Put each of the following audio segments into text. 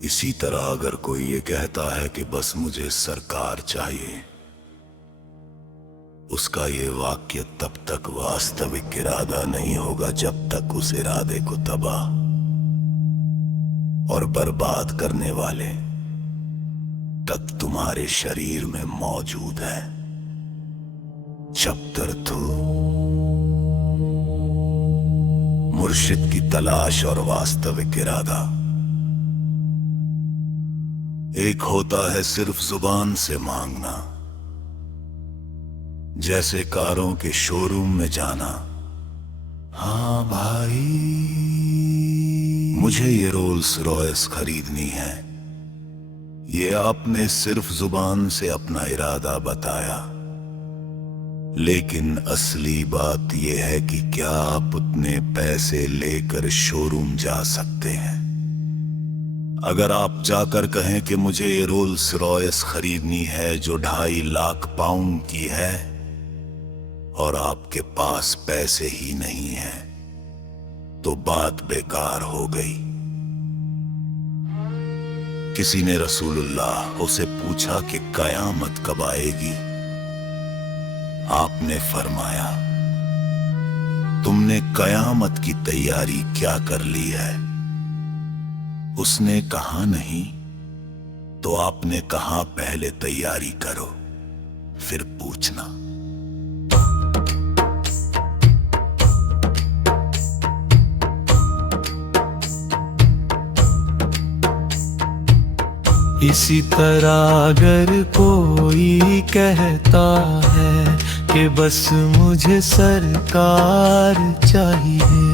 इसी तरह अगर कोई ये कहता है कि बस मुझे सरकार चाहिए, उसका ये वाक्य तब तक वास्तविक इरादा नहीं होगा जब तक उस इरादे को तबाह और बर्बाद करने वाले तक तुम्हारे शरीर में मौजूद है। चैप्टर 2, मुर्शिद की तलाश और वास्तविक इरादा। एक होता है सिर्फ जुबान से मांगना, जैसे कारों के शोरूम में जाना, हाँ भाई मुझे ये रोल्स रॉयस खरीदनी है। ये आपने सिर्फ जुबान से अपना इरादा बताया, लेकिन असली बात यह है कि क्या आप उतने पैसे लेकर शोरूम जा सकते हैं? अगर आप जाकर कहें कि मुझे ये रोल्स रॉयस खरीदनी है जो 2.5 लाख पाउंड की है, और आपके पास पैसे ही नहीं हैं, तो बात बेकार हो गई। किसी ने रसूलुल्लाह से पूछा कि कयामत कब आएगी? आपने फरमाया, तुमने कयामत की तैयारी क्या कर ली है? उसने कहा नहीं, तो आपने कहा पहले तैयारी करो फिर पूछना। इसी तरह अगर कोई कहता है कि बस मुझे सरकार चाहिए,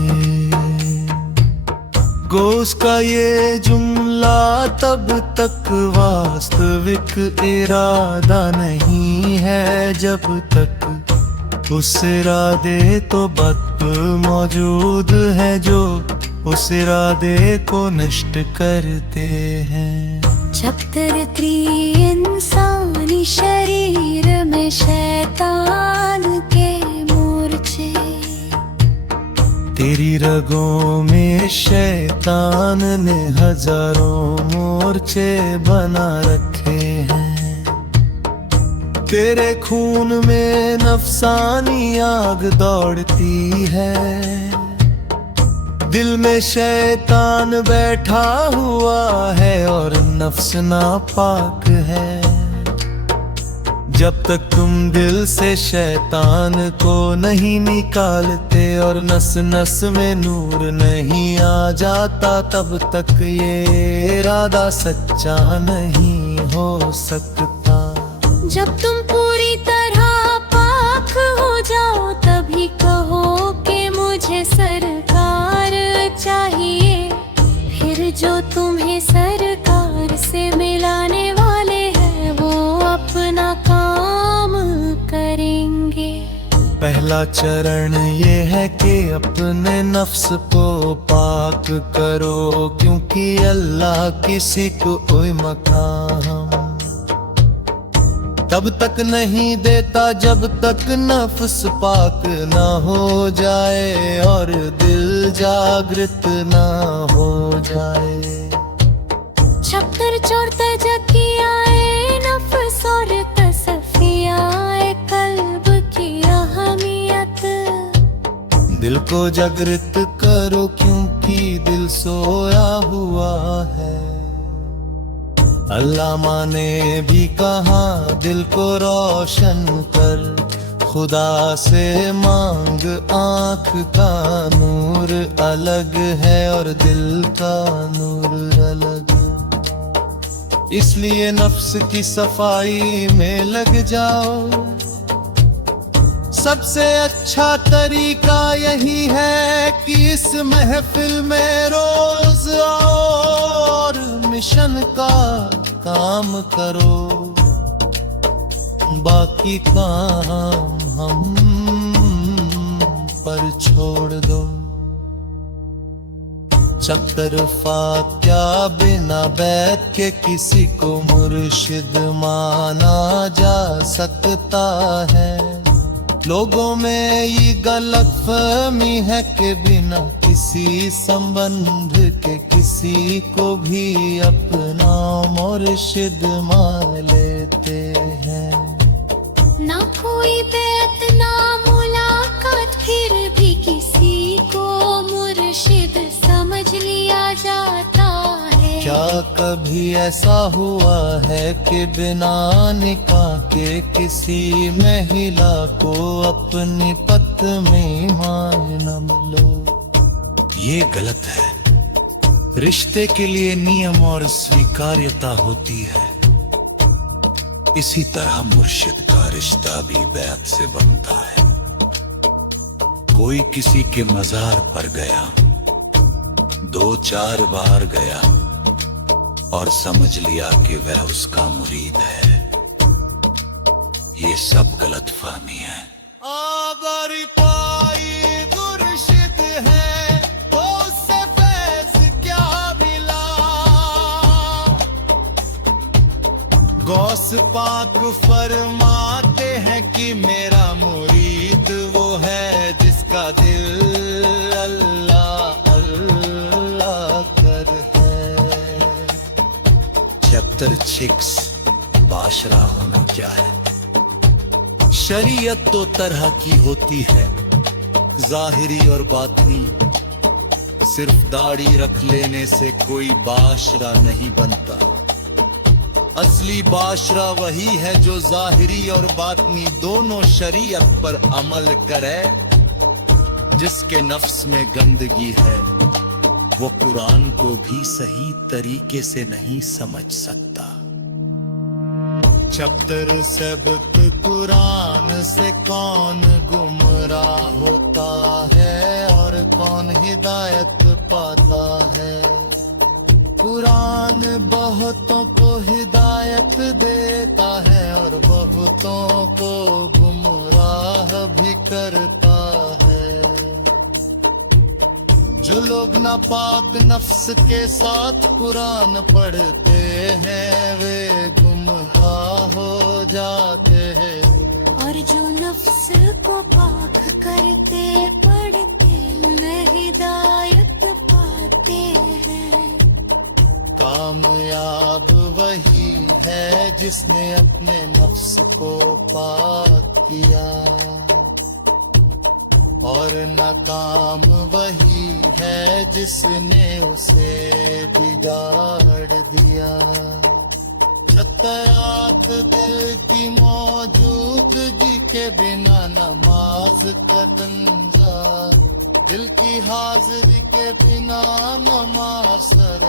गोश का ये जुमला तब तक वास्तविक इरादा नहीं है जब तक उस इरादे तो बद मौजूद है जो उस इरादे को नष्ट करते हैं। चैप्टर 3, इंसानी शरीर में शैतान के मोर्चे। तेरी रगों में शैतान ने हजारों मोर्चे बना रखे हैं। तेरे खून में नफसानी आग दौड़ती है, दिल में शैतान बैठा हुआ है और नफ्स नापाक है। जब तक तुम दिल से शैतान को नहीं निकालते और नस नस में नूर नहीं आ जाता, तब तक ये इरादा सच्चा नहीं हो सकता। जब तुम पूरी तरह पाक हो जाओ तभी कहो कि मुझे सरकार चाहिए। फिर जो तुम्हें सरकार से मिलाने वाले हैं वो अपना काम करेंगे। पहला चरण ये है कि अपने नफ्स को पाक करो, क्योंकि अल्लाह किसी को कोई मकाम तब तक नहीं देता जब तक नफ्स पाक ना हो जाए और दिल जागृत ना हो जाए। चैप्टर 4, तज़कियाए नफ्स और तस्फियाए कल्ब की अहमियत। दिल को जागृत करो क्योंकि दिल सोया हुआ है। अल्लामा ने भी कहा, दिल को रोशन कर, खुदा से मांग। आँख का नूर अलग है और दिल का नूर अलग, इसलिए नफ्स की सफाई में लग जाओ। सबसे अच्छा तरीका यही है कि इस महफिल में रोज आओ और मिशन का काम करो, बाकी काम हम पर छोड़ दो। चतरफा क्या बिना बैत के किसी को मुर्शिद माना जा सकता है? लोगों में ये गलतफहमी है कि बिना किसी संबंध के किसी को भी अपना मुर्शिद मान लेते हैं। ना कोई बैत ना मुलाकात, फिर भी किसी को मुर्शिद समझ लिया जाता है। क्या कभी ऐसा हुआ है कि बिना निकाह के किसी महिला को अपनी पत्नी मान लो? ये गलत है। रिश्ते के लिए नियम और स्वीकार्यता होती है। इसी तरह मुर्शिद का रिश्ता भी बैत से बनता है। कोई किसी के मजार पर गया, 2-4 बार गया और समझ लिया कि वह उसका मुरीद है। ये सब गलतफहमी है। अगर कोई मुर्शिद है तो उससे फैज़ क्या मिला? गौस पाक फरमाते हैं कि मेरा मुरीद वो है जिसका दिल अल्लाह अल्लाह कर है। चैप्टर 6 बाशरा होना क्या है। शरीयत दो तरह की होती है, जाहिरी और बातनी। सिर्फ दाढ़ी रख लेने से कोई बाशरा नहीं बनता। असली बाशरा वही है जो जाहिरी और बातनी दोनों शरीयत पर अमल करे। जिसके नफ्स में गंदगी है वो कुरान को भी सही तरीके से नहीं समझ सकता। चैप्टर 7 कुरान से कौन गुमराह होता है और कौन हिदायत पाता है? कुरान बहुतों को हिदायत देता है और बहुतों को गुमराह भी करता है। जो लोग नापाक नफ्स के साथ कुरान पढ़ते हैं वे गुमराह हो जाते हैं। और जो नफ्स को पाक करते पढ़ते में हिदायत पाते हैं। कामयाब वही है जिसने अपने नफ्स को पाक किया और नाकाम वही है जिसने उसे बिगाड़ दिया। शतायात दिल की मौजूदगी के बिना नमाज का तंजा, दिल की हाजिरी के बिना नमाज सर